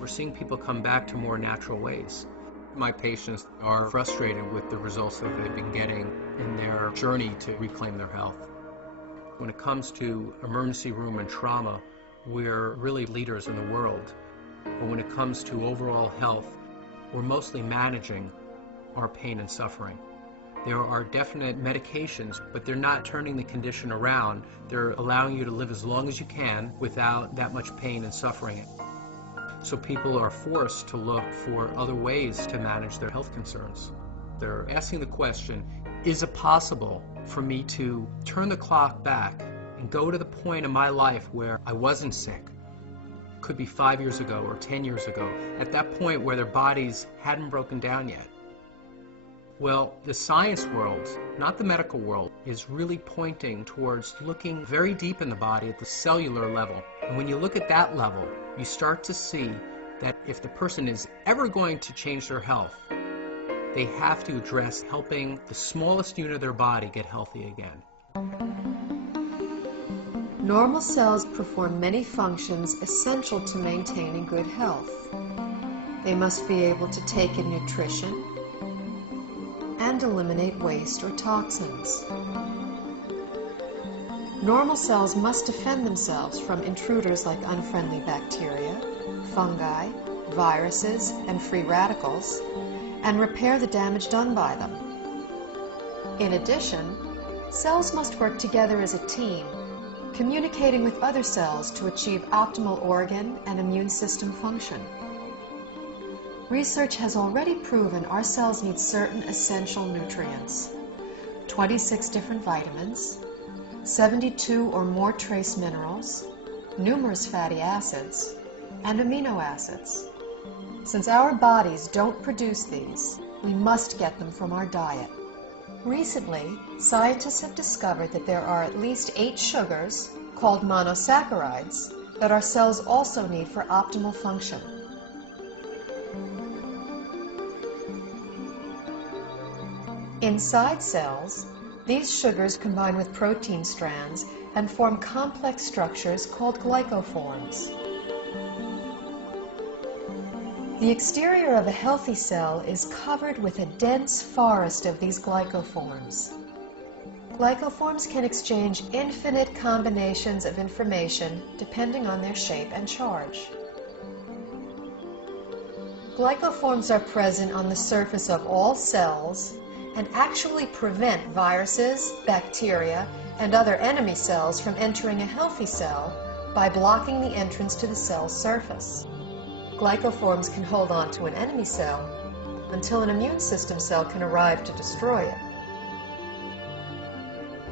We're seeing people come back to more natural ways. My patients are frustrated with the results that they've been getting in their journey to reclaim their health. When it comes to emergency room and trauma, we're really leaders in the world. But when it comes to overall health, we're mostly managing our pain and suffering. There are definite medications, but they're not turning the condition around. They're allowing you to live as long as you can without that much pain and suffering. So people are forced to look for other ways to manage their health concerns. They're asking the question, is it possible for me to turn the clock back and go to the point in my life where I wasn't sick? Could be 5 years ago or 10 years ago, at that point where their bodies hadn't broken down yet. Well, the science world, not the medical world, is really pointing towards looking very deep in the body at the cellular level. And when you look at that level, you start to see that if the person is ever going to change their health, they have to address helping the smallest unit of their body get healthy again. Normal cells perform many functions essential to maintaining good health. They must be able to take in nutrition and eliminate waste or toxins. Normal cells must defend themselves from intruders like unfriendly bacteria, fungi, viruses, and free radicals, and repair the damage done by them. In addition, cells must work together as a team, communicating with other cells to achieve optimal organ and immune system function. Research has already proven our cells need certain essential nutrients, 26 different vitamins, 72 or more trace minerals, numerous fatty acids, and amino acids. Since our bodies don't produce these, we must get them from our diet. Recently, scientists have discovered that there are at least 8 sugars, called monosaccharides, that our cells also need for optimal function. Inside cells, these sugars combine with protein strands and form complex structures called glycoforms. The exterior of a healthy cell is covered with a dense forest of these glycoforms. Glycoforms can exchange infinite combinations of information depending on their shape and charge. Glycoforms are present on the surface of all cells and actually prevent viruses, bacteria, and other enemy cells from entering a healthy cell by blocking the entrance to the cell's surface. Glycoforms can hold on to an enemy cell until an immune system cell can arrive to destroy it.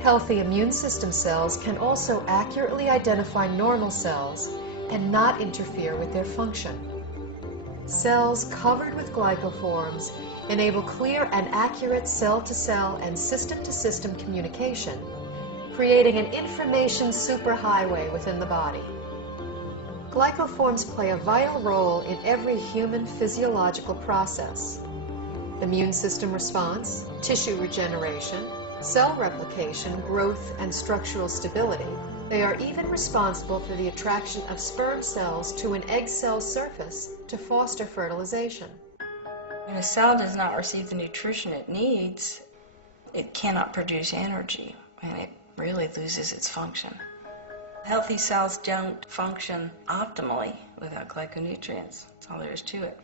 Healthy immune system cells can also accurately identify normal cells and not interfere with their function. Cells covered with glycoforms enable clear and accurate cell-to-cell and system-to-system communication, creating an information superhighway within the body. Glycoforms play a vital role in every human physiological process: immune system response, tissue regeneration, cell replication, growth, and structural stability. They are even responsible for the attraction of sperm cells to an egg cell surface to foster fertilization. When a cell does not receive the nutrition it needs, it cannot produce energy, and it really loses its function. Healthy cells don't function optimally without glyconutrients. That's all there is to it.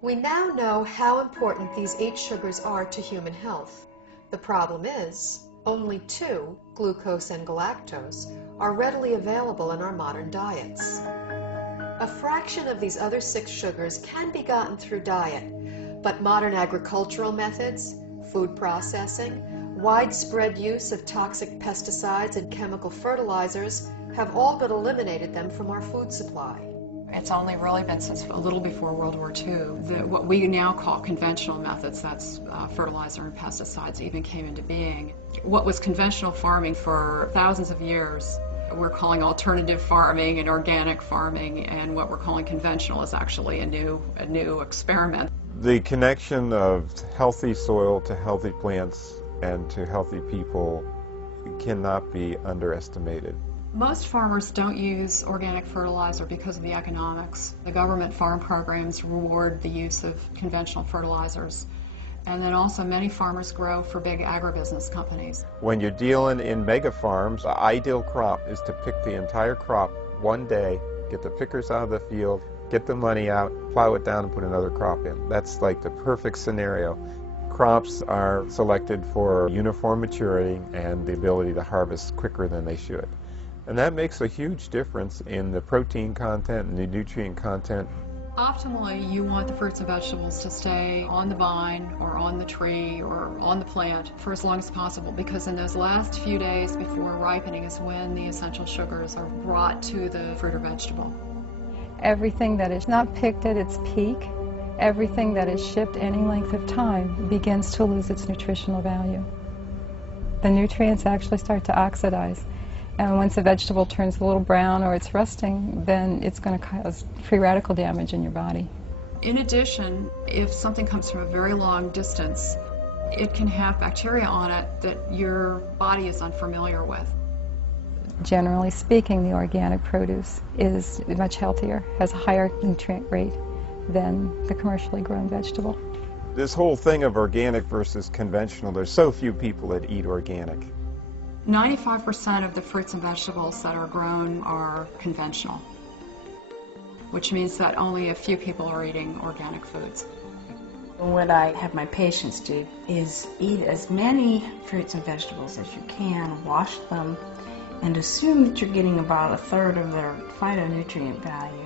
We now know how important these 8 sugars are to human health. The problem is, only 2, glucose and galactose, are readily available in our modern diets. A fraction of these other 6 sugars can be gotten through diet, but modern agricultural methods, food processing, widespread use of toxic pesticides and chemical fertilizers have all but eliminated them from our food supply. It's only really been since a little before World War II that what we now call conventional methods, that's fertilizer and pesticides, even came into being. What was conventional farming for thousands of years, we're calling alternative farming and organic farming, and what we're calling conventional is actually a new experiment. The connection of healthy soil to healthy plants and to healthy people cannot be underestimated. Most farmers don't use organic fertilizer because of the economics. The government farm programs reward the use of conventional fertilizers. And then also many farmers grow for big agribusiness companies. When you're dealing in mega farms, the ideal crop is to pick the entire crop one day, get the pickers out of the field, get the money out, plow it down and put another crop in. That's like the perfect scenario. Crops are selected for uniform maturity and the ability to harvest quicker than they should. And that makes a huge difference in the protein content and the nutrient content. Optimally, you want the fruits and vegetables to stay on the vine or on the tree or on the plant for as long as possible, because in those last few days before ripening is when the essential sugars are brought to the fruit or vegetable. Everything that is not picked at its peak, everything that is shipped any length of time begins to lose its nutritional value. The nutrients actually start to oxidize. And once a vegetable turns a little brown or it's rusting, then it's going to cause free radical damage in your body. In addition, if something comes from a very long distance, it can have bacteria on it that your body is unfamiliar with. Generally speaking, the organic produce is much healthier, has a higher nutrient rate than the commercially grown vegetable. This whole thing of organic versus conventional, there's so few people that eat organic. 95% of the fruits and vegetables that are grown are conventional, which means that only a few people are eating organic foods. What I have my patients do is eat as many fruits and vegetables as you can, wash them, and assume that you're getting about a third of their phytonutrient value.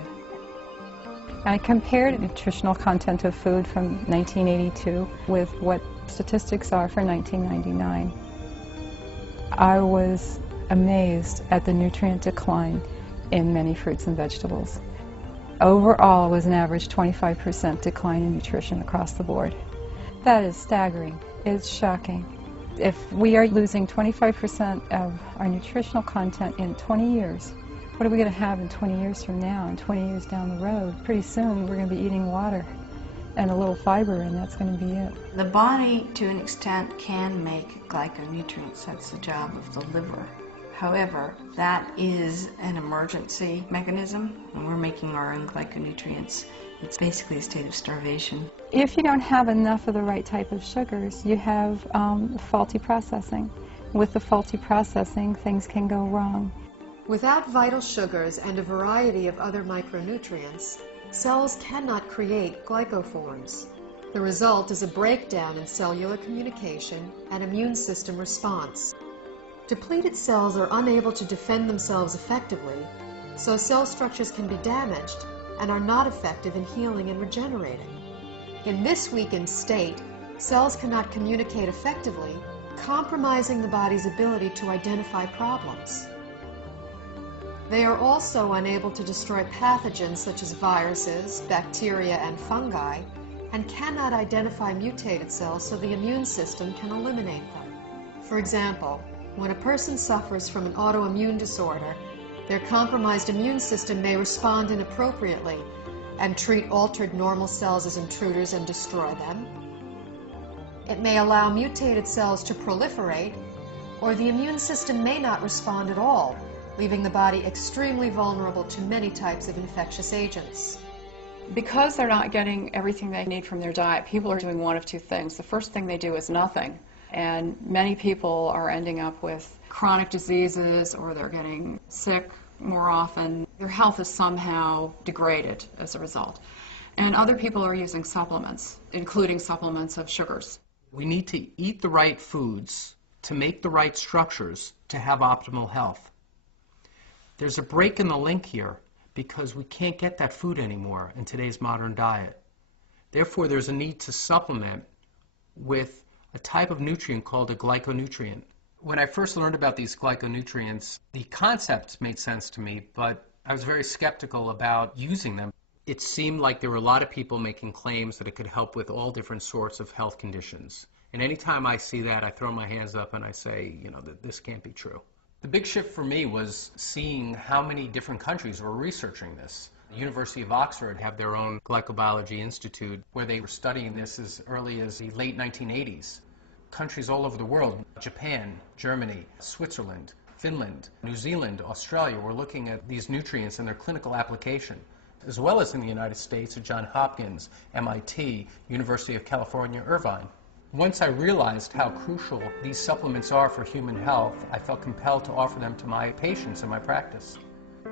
I compared nutritional content of food from 1982 with what statistics are for 1999. I was amazed at the nutrient decline in many fruits and vegetables. Overall, it was an average 25% decline in nutrition across the board. That is staggering. It's shocking. If we are losing 25% of our nutritional content in 20 years, what are we going to have in 20 years from now and 20 years down the road? Pretty soon we're going to be eating water and a little fiber, and that's going to be it. The body, to an extent, can make glyconutrients. That's the job of the liver. However, that is an emergency mechanism. When we're making our own glyconutrients, it's basically a state of starvation. If you don't have enough of the right type of sugars, you have faulty processing. With the faulty processing, things can go wrong. Without vital sugars and a variety of other micronutrients, cells cannot create glycoforms. The result is a breakdown in cellular communication and immune system response. Depleted cells are unable to defend themselves effectively, so cell structures can be damaged and are not effective in healing and regenerating. In this weakened state, cells cannot communicate effectively, compromising the body's ability to identify problems. They are also unable to destroy pathogens such as viruses, bacteria, and fungi, and cannot identify mutated cells so the immune system can eliminate them. For example, when a person suffers from an autoimmune disorder, their compromised immune system may respond inappropriately and treat altered normal cells as intruders and destroy them. It may allow mutated cells to proliferate, or the immune system may not respond at all, leaving the body extremely vulnerable to many types of infectious agents. Because they're not getting everything they need from their diet, people are doing one of two things. The first thing they do is nothing, and many people are ending up with chronic diseases, or they're getting sick more often. Their health is somehow degraded as a result. And other people are using supplements, including supplements of sugars. We need to eat the right foods to make the right structures to have optimal health. There's a break in the link here because we can't get that food anymore in today's modern diet. Therefore, there's a need to supplement with a type of nutrient called a glyconutrient. When I first learned about these glyconutrients, the concepts made sense to me, but I was very skeptical about using them. It seemed like there were a lot of people making claims that it could help with all different sorts of health conditions. And anytime I see that, I throw my hands up and I say, that this can't be true. The big shift for me was seeing how many different countries were researching this. The University of Oxford have their own glycobiology institute where they were studying this as early as the late 1980s. Countries all over the world, Japan, Germany, Switzerland, Finland, New Zealand, Australia, were looking at these nutrients and their clinical application, as well as in the United States at Johns Hopkins, MIT, University of California, Irvine. Once I realized how crucial these supplements are for human health, I felt compelled to offer them to my patients in my practice.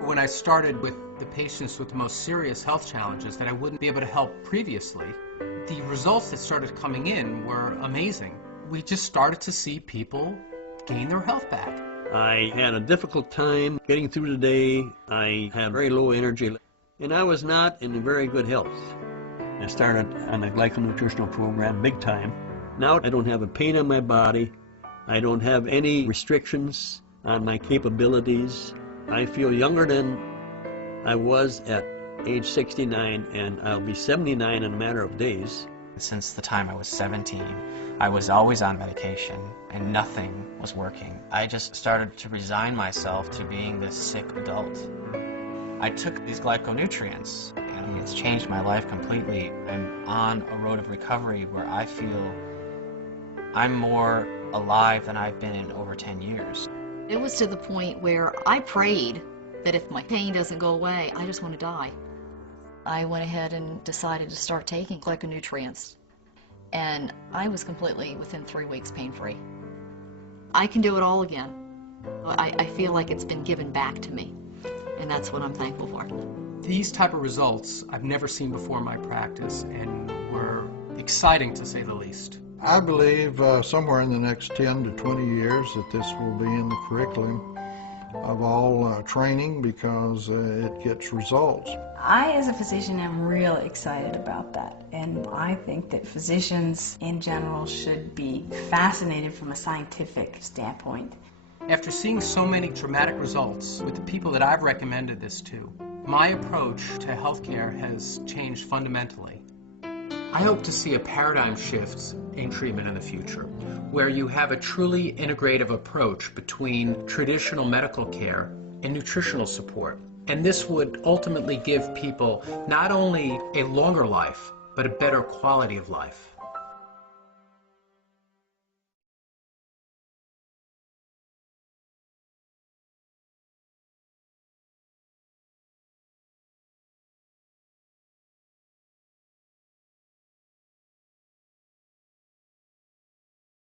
When I started with the patients with the most serious health challenges that I wouldn't be able to help previously, the results that started coming in were amazing. We just started to see people gain their health back. I had a difficult time getting through the day. I had very low energy, and I was not in very good health. I started on a glyconutritional program big time. Now I don't have a pain in my body. I don't have any restrictions on my capabilities. I feel younger than I was at age 69, and I'll be 79 in a matter of days. Since the time I was 17, I was always on medication and nothing was working. I just started to resign myself to being this sick adult. I took these glyconutrients and it's changed my life completely. I'm on a road of recovery where I feel I'm more alive than I've been in over 10 years. It was to the point where I prayed that if my pain doesn't go away, I just want to die. I went ahead and decided to start taking glyconutrients, and I was completely, within 3 weeks, pain-free. I can do it all again. I feel like it's been given back to me, and that's what I'm thankful for. These type of results I've never seen before in my practice and were exciting to say the least. I believe somewhere in the next 10 to 20 years that this will be in the curriculum of all training because it gets results. I, as a physician, am really excited about that, and I think that physicians in general should be fascinated from a scientific standpoint. After seeing so many dramatic results with the people that I've recommended this to, my approach to healthcare has changed fundamentally. I hope to see a paradigm shift in treatment in the future, where you have a truly integrative approach between traditional medical care and nutritional support. And this would ultimately give people not only a longer life, but a better quality of life.